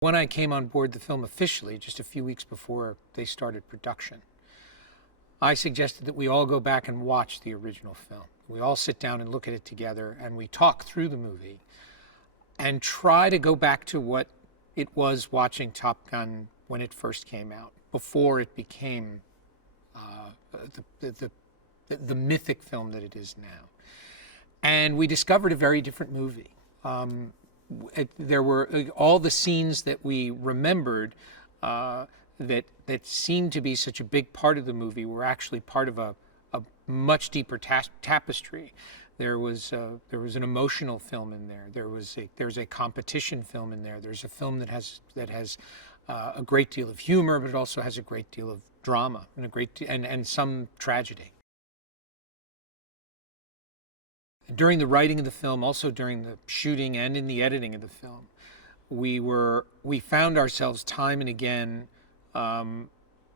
When I came on board the film officially, just a few weeks before they started production, I suggested that we all go back and watch the original film. We all sit down and look at it together, and we talk through the movie and try to go back to what it was watching Top Gun when it first came out, before it became the mythic film that it is now. And we discovered a very different movie. There were all the scenes that we remembered that seemed to be such a big part of the movie were actually part of a much deeper tapestry. There was an emotional film in there. There's a competition film in there. There's a film that has a great deal of humor, but it also has a great deal of drama and some tragedy. During the writing of the film, also during the shooting and in the editing of the film, we found ourselves time and again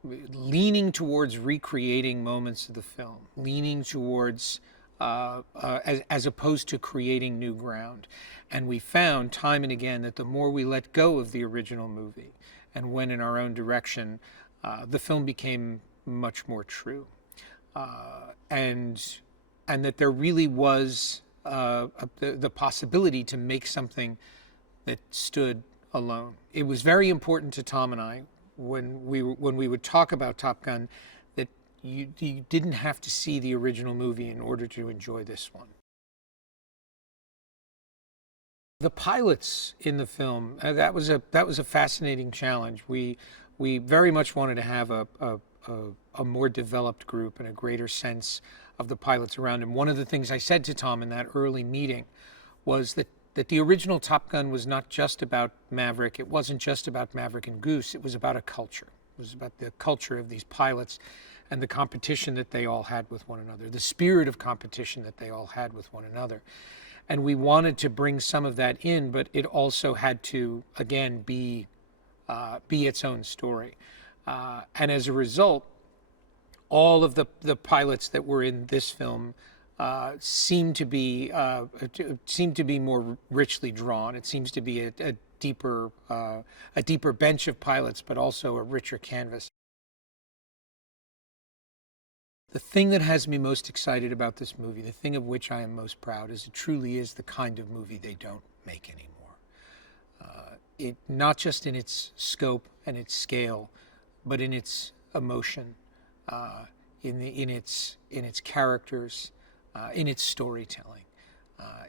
leaning towards recreating moments of the film, leaning towards as opposed to creating new ground. And we found time and again that the more we let go of the original movie and went in our own direction, the film became much more true. And that there really was the possibility to make something that stood alone. It was very important to Tom and I when we would talk about Top Gun that you didn't have to see the original movie in order to enjoy this one. The pilots in the film, that was a fascinating challenge. We very much wanted to have a more developed group and a greater sense of the pilots around him. One of the things I said to Tom in that early meeting was that the original Top Gun was not just about Maverick. It wasn't just about Maverick and Goose. It was about a culture. It was about the culture of these pilots and the competition that they all had with one another, the spirit of competition that they all had with one another. And we wanted to bring some of that in, but it also had to, again, be its own story. And as a result, all of the pilots that were in this film seem to be more richly drawn. It seems to be a deeper bench of pilots, but also a richer canvas. The thing that has me most excited about this movie, the thing of which I am most proud, is it truly is the kind of movie they don't make anymore. It not just in its scope and its scale, but in its emotion. In its characters, in its storytelling.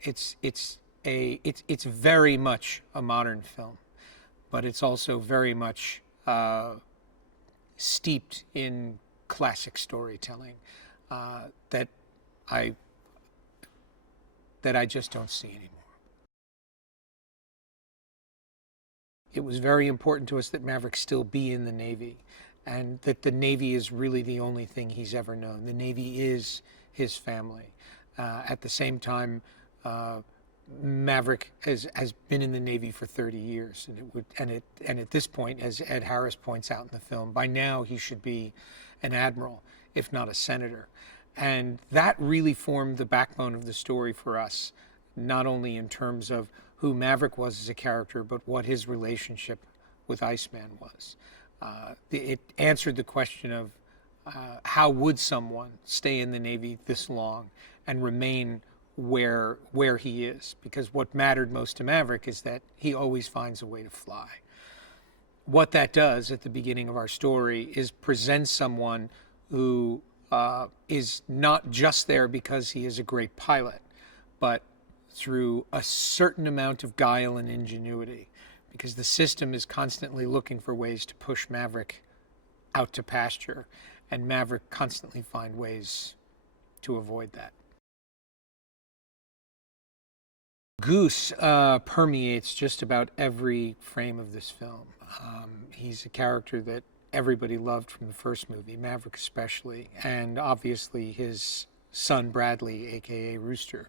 It's very much a modern film, but it's also very much steeped in classic storytelling that I just don't see anymore. It was very important to us that Maverick still be in the Navy, and that the Navy is really the only thing he's ever known. The Navy is his family. At the same time, Maverick has been in the Navy for 30 years, and at this point, as Ed Harris points out in the film, by now he should be an admiral, if not a senator. And that really formed the backbone of the story for us, not only in terms of who Maverick was as a character, but what his relationship with Iceman was. It answered the question of how would someone stay in the Navy this long and remain where he is? Because what mattered most to Maverick is that he always finds a way to fly. What that does at the beginning of our story is present someone who is not just there because he is a great pilot, but through a certain amount of guile and ingenuity, because the system is constantly looking for ways to push Maverick out to pasture, and Maverick constantly find ways to avoid that. Goose permeates just about every frame of this film. He's a character that everybody loved from the first movie, Maverick especially, and obviously his son Bradley, aka Rooster,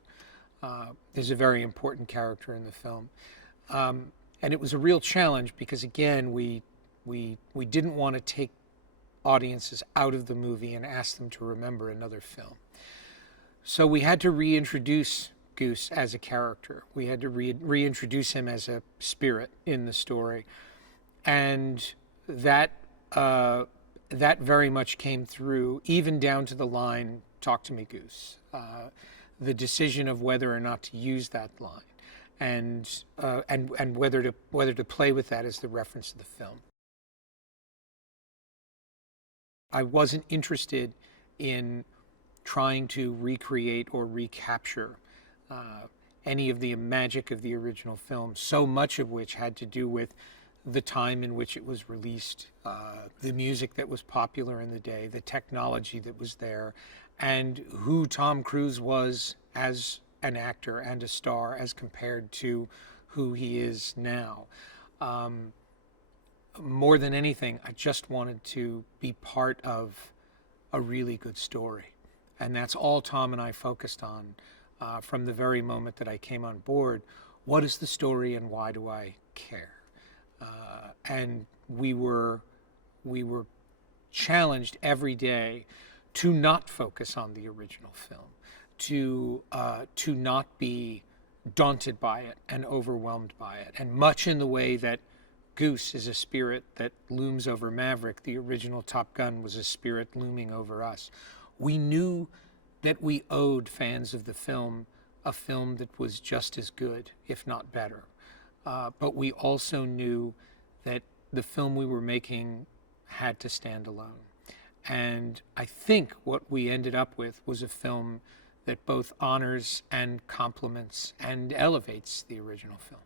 is a very important character in the film. And it was a real challenge because, again, we didn't want to take audiences out of the movie and ask them to remember another film. So we had to reintroduce Goose as a character. We had to reintroduce him as a spirit in the story. And that that very much came through, even down to the line, "Talk to me, Goose." The decision of whether or not to use that line, and whether to play with that as the reference to the film. I wasn't interested in trying to recreate or recapture any of the magic of the original film, so much of which had to do with the time in which it was released, the music that was popular in the day, the technology that was there, and who Tom Cruise was as an actor and a star as compared to who he is now. More than anything, I just wanted to be part of a really good story. And that's all Tom and I focused on from the very moment that I came on board. What is the story and why do I care? And we were challenged every day to not focus on the original film, to not be daunted by it and overwhelmed by it. And much in the way that Goose is a spirit that looms over Maverick, the original Top Gun was a spirit looming over us. We knew that we owed fans of the film a film that was just as good, if not better. But we also knew that the film we were making had to stand alone. And I think what we ended up with was a film that both honors and compliments and elevates the original film.